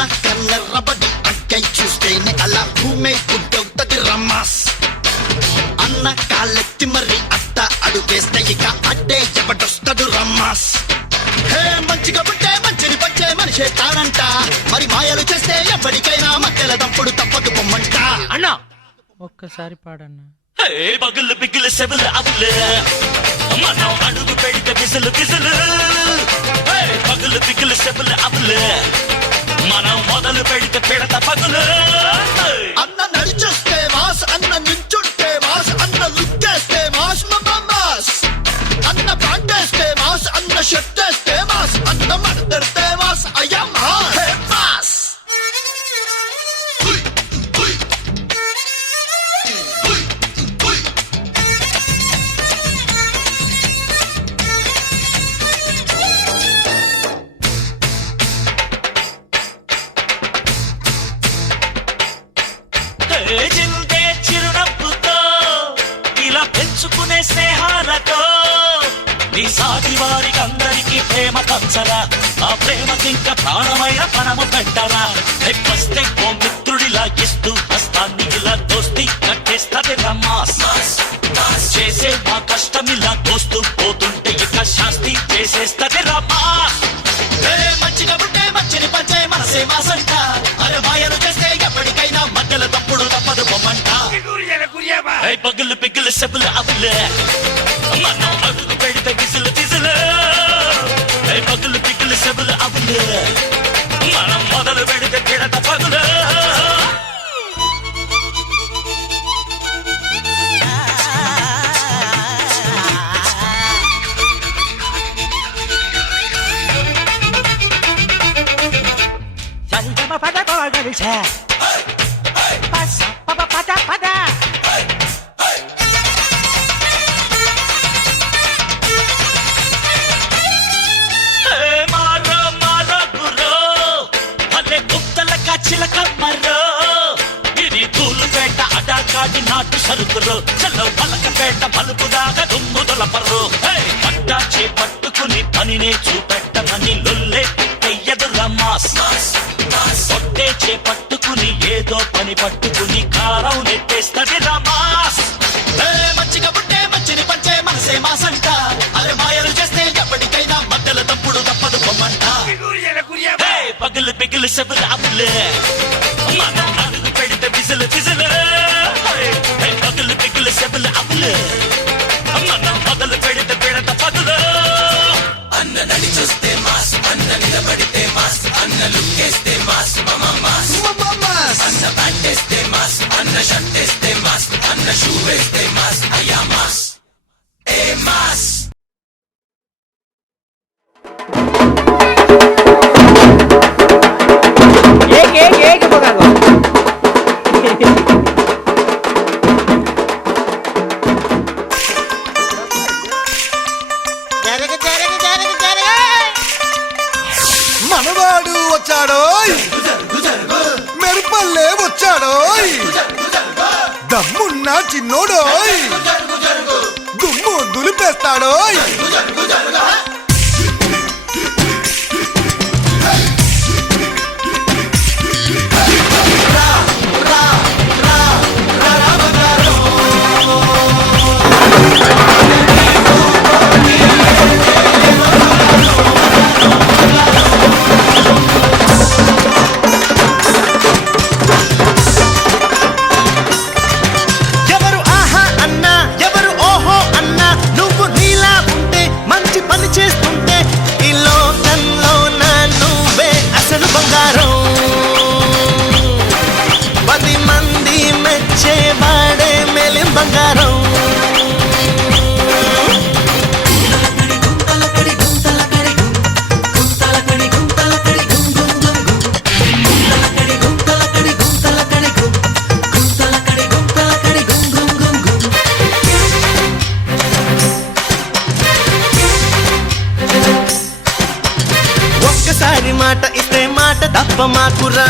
అన్న కన్నెర్రబడి అక్కై చూస్తేనే అలా భూమే గుడ్డవుతది రమాస్. అన్న కాళ్ళెత్తి మరి అత్త అడుగేస్తే ఇక అడ్డే ఎవడొస్తాడు రమాస్. హే మంచిగా పుట్టే మంచిని పచ్చే మనిషే తానంట, మరి మాయలు చేస్తే ఎప్పటికైనా మధ్యల తప్పుడు తప్పదు పొమ్మంట. అన్నా ఒక్కసారి పాడన్నా. పగులు బిగులు సెబులు అబులు మనం అడుగు పెడితే బిసులు బిసులు. పగులు బిగులు సెబులు అబులు మనం మొదలు పెడితే పెడత పగులు. అన్న నడిచొస్తే మాస్, అన్న నించుంటే మాస్, అన్న లుక్కేస్తే మాస్ మాస్, అన్న పాంటేస్తే మాస్, అన్న షర్ట్ వేస్తే మాస్, అన్న మడతెడితే మాస్. అయ్యా మాస్. జిందే చిరునవ్వుతో ఇలా పెంచుకునే స్నేహాలతో నీ సాటి వారికి అందరికీ ప్రేమ పంచరా. ఆ ప్రేమకింక ప్రాణమైన పణము పెట్టరా. వస్తే ఓ మిత్రుడిలా ఇస్తూ హస్తాన్ని ఇలా దోస్తి కట్టేస్తది రమాస్. చేసే మా కష్టమిలా దోస్తూ పోతుంటే ఇక శాస్తి చేసేస్తది రమాస్. మంచిగా పుట్టే మంచిని పంచే మనసే మాసంట, అరే మాయలు చేస్తే ఎప్పటికైనా మధ్యలో తప్పుడు తప్పదు పొమ్మంట. పగులు పిగులు సెబులు అబులు మనం అడుగు పెడితే బిసులు బిసులు. పగులు పిగులు సెబులు అబులు మనం మొదలు పెడితే పిడత పగులు. ఇది తూలుపేట అడాకాడి నాటు సరుకులు. చల్లో పలకపేట పలుపు దాకా దుమ్ము దొలపరు. పట్టా చేపట్టుకుని పనినే చూపెట్టమని లొల్లే పెట్టయ్యదు రమాస్. పొట్టే చేపట్టుకుని ఏదో పని పట్టుకుని కారం నెట్టేస్తది రమాస్. మంచిగా పుట్టే మంచిని పంచే మనసే మాసంట, అరే మాయలు చేస్తే ఎప్పటికైనా మధ్యలో తప్పుడు తప్పదు పొమ్మంట. పగులు పిగులు సెబులు అబులు మనం అడుగు పెడితే బిసులు బిసులు. పగులు పిగులు సెబులు అబులు మనం మొదలు పెడితే పెడత పగులు. అన్న నడి చూస్తే మాస్, అన్న నిలబడితే మాస్, అన్న లుక్కేస్తే మాస్ మాస్, అన్న ప్యాంట్ వేస్తే మాస్, అన్న షర్ట్ వేస్తే మాస్, అన్న షూ వేస్తే మాస్. అయ్యా మాస్ ఏ మాస్. మనవాడు వచ్చాడోయ్, మెరుపల్లే వచ్చాడోయ్, దమ్మున్న చిన్నోడోయ్, దుమ్ము దులిపేస్తాడోయ్. మాట ఇస్తే మాట తప్ప మాకురా,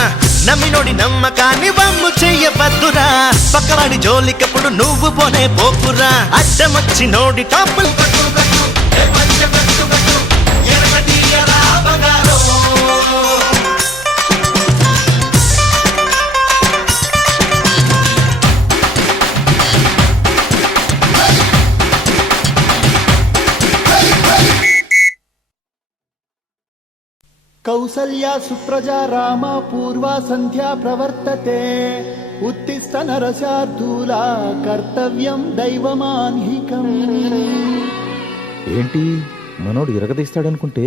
నమ్మినోడి నమ్మకాన్ని వమ్ము చెయ్యవద్దురా. పక్కవాడి జోలికప్పుడు నువ్వు పోనే పోకురా, అడ్డమొచ్చి నోడి టాపులు కౌసల్యా సుప్రజా రామ పూర్వా సంధ్యా ప్రవర్తతే ఉత్తిష్ట నరశార్దూలా కర్తవ్యం దైవమాన్హికం. ఏంటి మనోడు ఇరగదీస్తాడనుకుంటే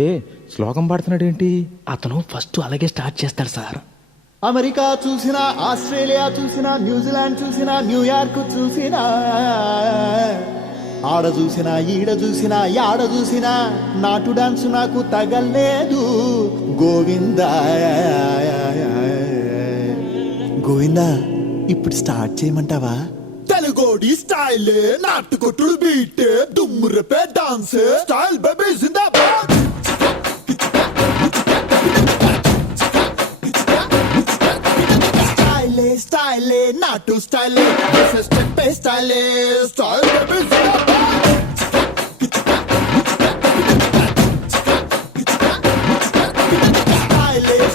శ్లోకం పాడుతున్నాడేంటి? అతను ఫస్ట్ అలాగే స్టార్ట్ చేస్తాడు సార్. అమెరికా చూసినా, ఆస్ట్రేలియా చూసినా, న్యూజిలాండ్ చూసినా, న్యూయార్క్ చూసినా, ఆడ చూసినా ఈడ చూసినా యాడ చూసినా నాటు డాన్స్ నాకు తగలేదు. గోవిందా గోవిందా, ఇప్పుడు స్టార్ట్ చేయమంటావా? తెలుగోడి స్టైల్ నాటుకొట్టుడు బీట్ దుమ్మురపే డాన్స్ స్టైల్ బేబీ జిందాబాద్. స్టైల్ నాటు style step style style baby జిందాబాద్.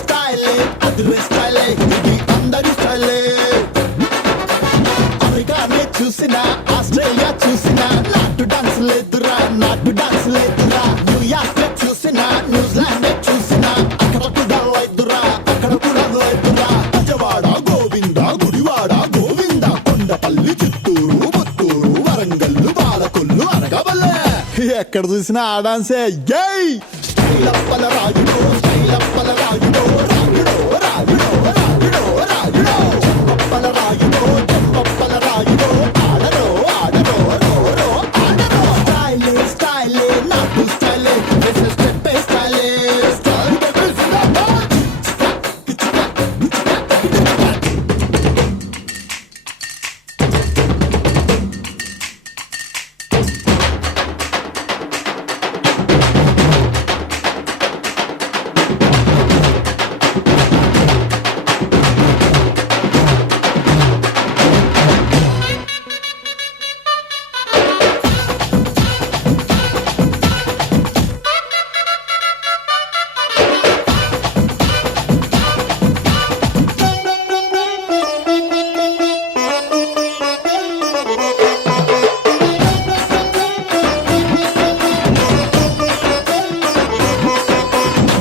స్టైల్ అదిరే స్టైల్ ఇది అందరి స్టైల్. అమెరికానే చూసినా, ఆస్ట్రేలియా చూసినా నాటు డాన్స్ లేదురా, నాటు డాన్స్ లేదురా. న్యూయార్క్ చూసినా, న్యూజిలాండ్ చూసినా అక్కడ కూడా లేదురా, అక్కడ కూడా లేదురా. విజయవాడ గోవింద, గుడివాడ గోవింద, కొండపల్లి, చిత్తూరు, పుత్తూరు, వరంగల్లు, బాలకొల్లు, అనగవల్లే ఎక్కడ చూసినా ఆ డాన్సే. జై స్టైల్ అప్పల రాజుడో, స్టైల్ అప్పల రాజుడో, రాజుడో రాజుడో రాజుడో రాజుడో, చెంపప్పల రాజుడో, చెంపప్పల రాజుడో, ఆడరో ఆడరో రో రో ఆడరో. స్టైల్ స్టైల్ నాటు style step style style baby జిందాబాద్.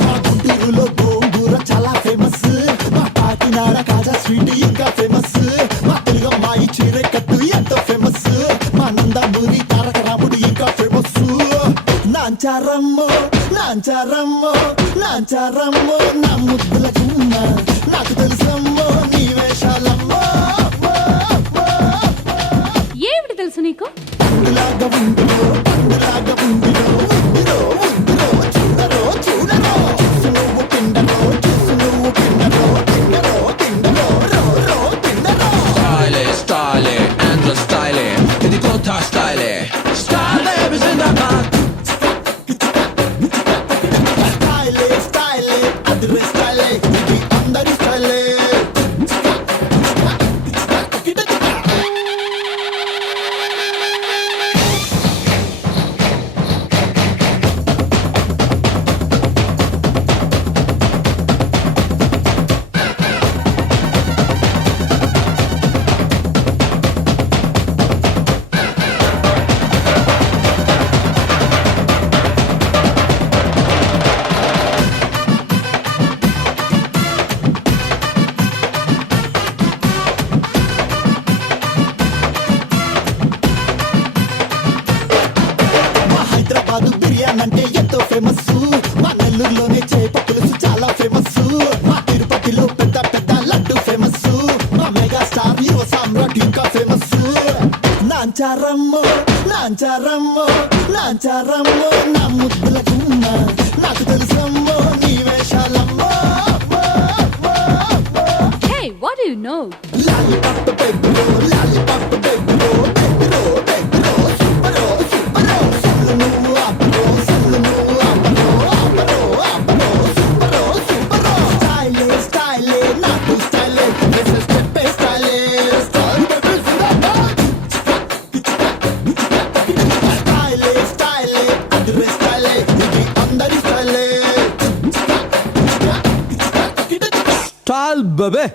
మా గుంటూరులో గోంగూర చాలా ఫేమస్, మా కాకినాడ కాజా స్వీట్ ఇంకా ఫేమస్, మా తెలుగమ్మాయి చీర కట్టు ఎంతో ఫేమస్, మా నందమూరి తారక రాముడు ఇంకా ఫేమస్. నాంచారమ్మో నాంచారమ్మో నాంచారమ్మో నా ముద్దుల గుమ్మ, నాకు తెలుసమ్మో నీ వేషాలమ్మో. ఏమిటి తెలుసు నీకు? పండులాగా ఉందిరో, పండులాగా ఉందిరో, ఉందిరో ఉందిరో, చూడరో చూడరో, చూసు నువ్వు పిండరో, చూసు నువ్వు పిండరో, పిండరో పిండరో రో రో పిండరో. Style, Andrew Style, ఇది కొత్త స్టైల్. స్టైల్ జిందాబాద్. స్టైల్ స్టైల్ అదిరే స్టైల్ ఇది అందరి స్టైల్. మా హైదరాబాద్ బిర్యానీ అంటే ఎంతో ఫేమస్, మా నెల్లూరులోనే చేప పులుసు చాలా ఫేమస్, మా తిరుపతిలో పెద్ద పెద్ద లడ్డు ఫేమస్, మా మెగా స్టార్ హీరో సామ్రాట్ ఇంకా ఫేమస్. నాంచారమ్మో నాంచారమ్మో నాంచారమ్మో నా ముద్దుల గుమ్మ, నాకు తెలుసమ్మో నీ వేషాలమ్మో. Hey, what do you know? Lollipop బెబ్బరో, లాలిపాప్ బెబ్బరో, బెబ్బరో బెబ్బరో, సూపరో సూపరో, సల్లు నువ్వు ఆపరో, సల్లు నువ్వు ఆపరో, ఆపరో ఆపరో, సూపరో సూపరో. స్టైల్ స్టైల్ నాటు style step style style baby జిందాబాద్. స్టైల్ స్టైల్ అదిరే స్టైల్ ఇది అందరి స్టైల్. Style baby.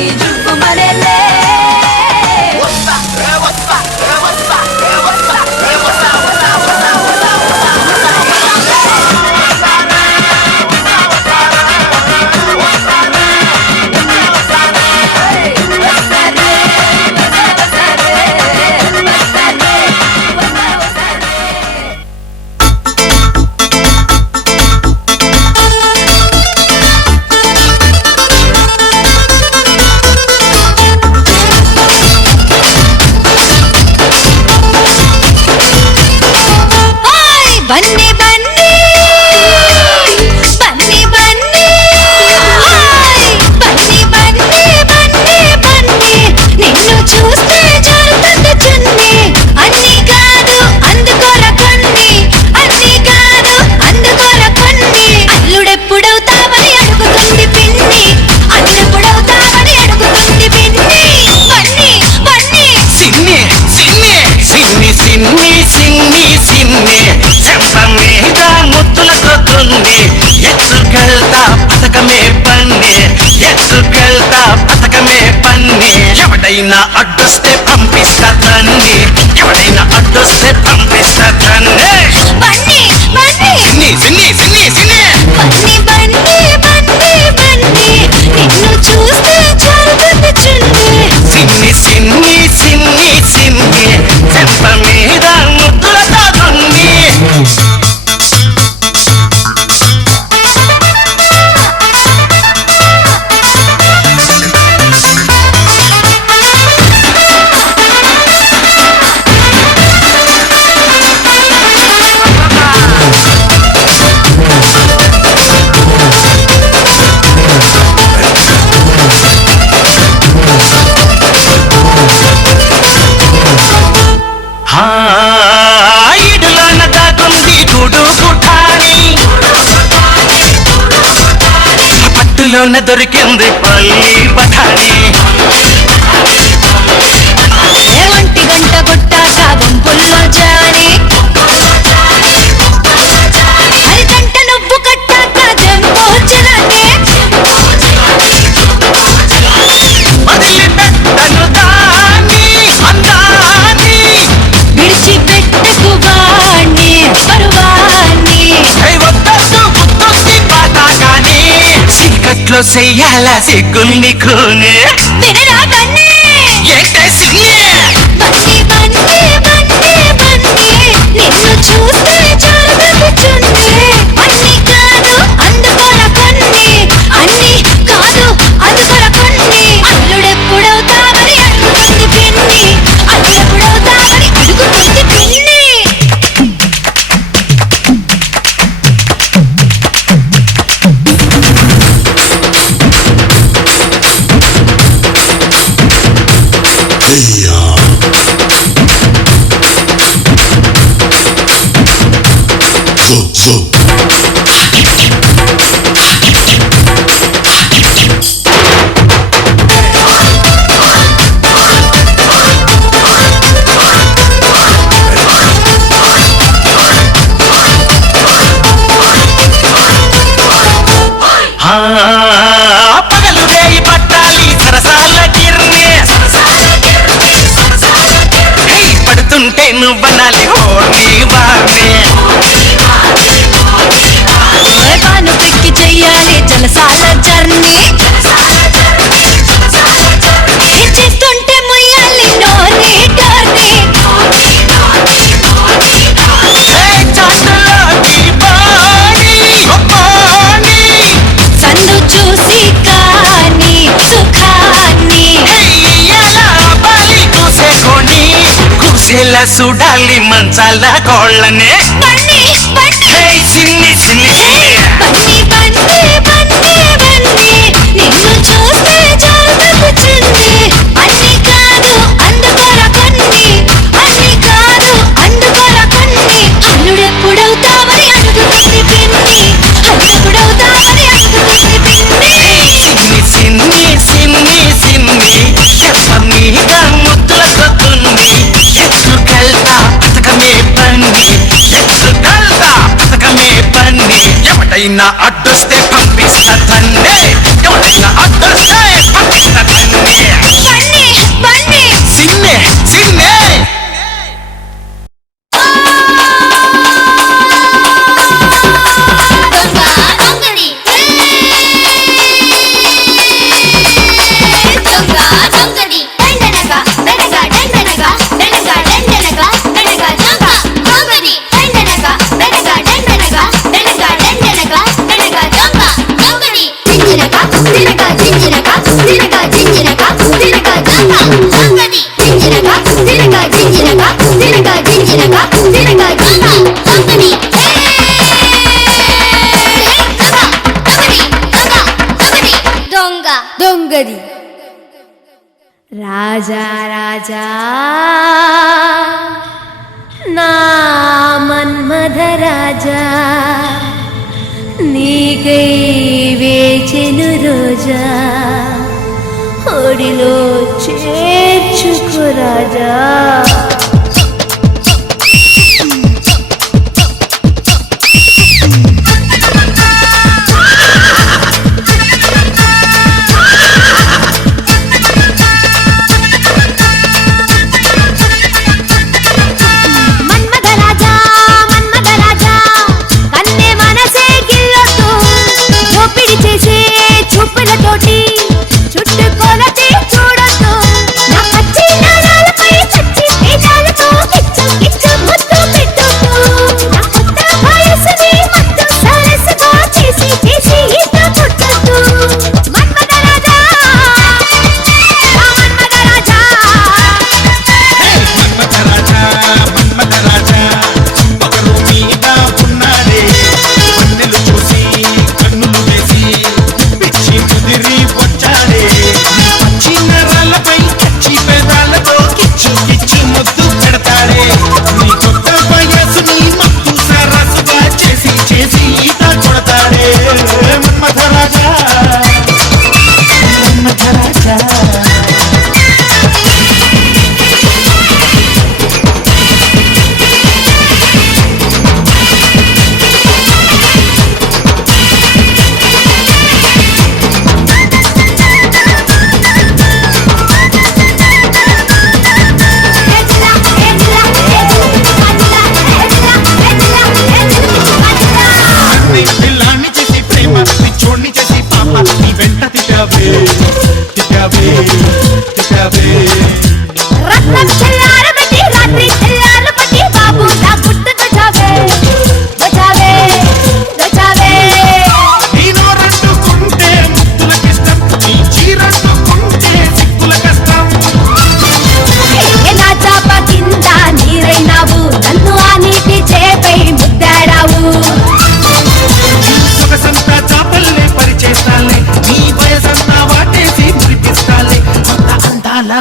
నీ జుట్టు మరేలే బన్నీ బన్నీ బన్నీ బన్నీ బన్నీ బన్నీ బన్నీ బన్నీ నిన్ను చూస్తే జారుతుంది చున్నీ అన్నీ కాదు అందుకోర కొన్ని అన్నీ కాదు అందుకోర కొన్ని అల్లుడెప్పుడవుతావని అడుగుతుంది పిన్ని అల్లుడెప్పుడవుతావని అడుగుతుంది పిన్ని బన్నీ బన్నీ సిన్ని సిన్ని సిన్ని సిన్ని సిన్ని సిన్ని చెంప మీద ముద్దులతో తుంది ఎత్తుకెళ్తా పథకమే పన్ని ఎత్తుకెళ్తా పథకమే పన్ని ఎవడైనా అడ్డొస్తే పంపిస్తా తన్ని ఎవడైనా అడ్డొస్తే పంపిస్తా తన్ని బన్నీ బన్నీ సిన్ని సిన్ని సిన్ని సిన్ని బన్నీ బన్నీ బన్నీ బన్నీ నిన్ను చూస్తే జారుతుంది చున్నీ సిన్ని సిన్ని సిన్ని సిన్ని చెంప మీద ముద్దులతో తుంది ఇడులోన దాగుంది గూడు పుఠాని పట్టులోన దొరికింది పల్లి బఠాని ఏ ఒంటి గంట కొట్టాక గుంపుల్లో జాని అరిగంట నువ్వు కట్టాక జంబో చిరాకే వదిలిపెట్టను దాన్ని అందాన్ని విడిచిపెట్టకు వాణ్ణి పరువాణ్ణి వద్దొద్దు గుర్తొచ్చి పాతాగాని చీకట్లో చెయ్యాల సిగ్గుల్ని కూనే వినరా కన్నీ ఏంటే సిగ్నే బన్నీ బన్నీ బన్నీ బన్నీ నిన్ను చూస్తే జారుతుంది చున్నీ అన్నీ కాదు అందుకోర కొన్ని అన్నీ కాదు అందుకోర కొన్ని అల్లుడెప్పుడవుతావని అడుగుతుంది పిన్ని అల్లుడెప్పుడవుతావని అడుగుతుంది పిన్ని పగలు రేయి పట్టాలి సరసాల గిర్నే పడుతుంటే నువ్వనాలి ఓర్ని వార్నే పాను పెక్కి చెయ్యాలి జలసాల జర్నీ చేస్తుంటే ముయ్యాలి నోని టర్నీ సందు చూసి కాని సుఖాన్ని కూసేలా చూడాలి మంచాల కోళ్ళనే బన్నీ బన్నీ సిన్ని సిన్ని సిన్ని బన్నీ బన్నీ బన్నీ బన్నీ నిన్ను చూస్తే జారుతుంది చున్నీ అన్నీ కాదు అందుకోర కొన్ని అన్నీ కాదు అందుకోర కొన్ని అల్లుడెప్పుడవుతావని అడుగుతుంది పిన్ని అల్లుడెప్పుడవుతావని అడుగుతుంది పిన్ని సిన్ని సిన్ని సిన్ని చెంప మీద ముద్దులతో తుంది ఎత్తుకెళ్తా పథకమే పన్ని ఎత్తుకెళ్తా పథకమే పన్ని ఎవడైనా అడ్డొస్తే పంపిస్తా తన్నే ఎవడైనా అడ్డొస్తే పంపిస్తా తన్నే రాజా రాజా నా మన్మథ రాజా నీకై వేచెను రోజా ఒడిలో చేర్చుకో రాజా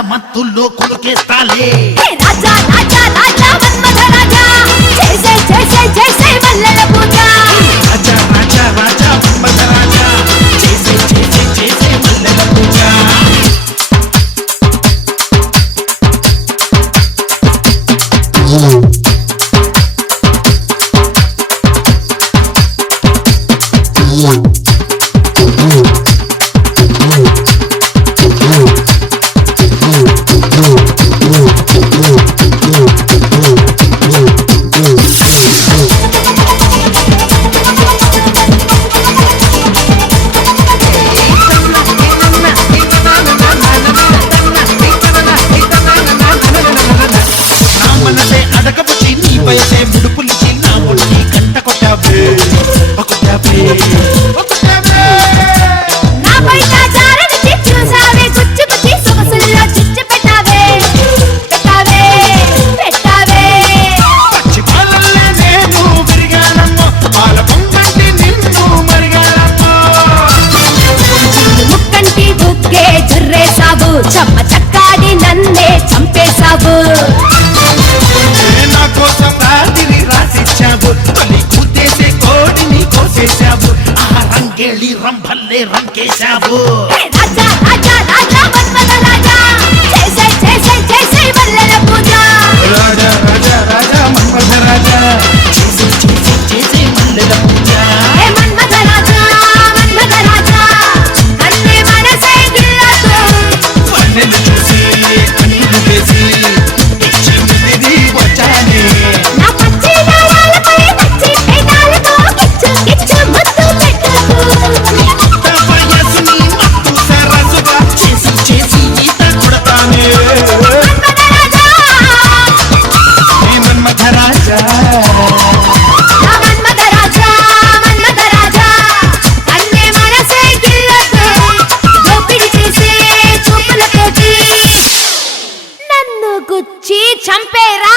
మత్తుల్లో కులుకేస్తాలే రాజా రాజా రాజా మన్మథ రాజా చేసే చేసే చేసే వల్లల పూజ రాజా రాజా రాజా మన్మథ రాజా చేసే చేసే చేసే వల్లల పూజ చమ్మ చక్కాడి నన్నే చంపేశావు నా కోసం రాత్రి రాసిచ్చావు తొలి కూతేసే కోడిని కోసేశావు ఆ రంగేళి రంభల్లే రంకేశావు రాజా రాజా రాజా మన్మథ రాజా చేసే చేసే చేసే వల్లల పూజ రాజా రాజా రాజా మన్మథ రాజా చేసే చేసే చేసే వల్లల పూజ మన్మథ రాజా అన్నే మనసే గిల్లతో వన్నెలు చూసి కన్నులు వేసి ఇచ్చి ముదిరి వచ్చానే నా పచ్చి నాయాలపై పచ్చి పేదాలతో కిచ్చు కిచ్చు ముద్దు పెట్టకు వయసుని మత్తు సరసుగా చేసి చేసి ఈత కొడతానే మన్మథ రాజా మన్మథ రాజా మన్మథ రాజా అన్నే మనసే గిల్లతో దోపిడి చేసే చూపులతోటి నన్ను గుచ్చి చంపేరా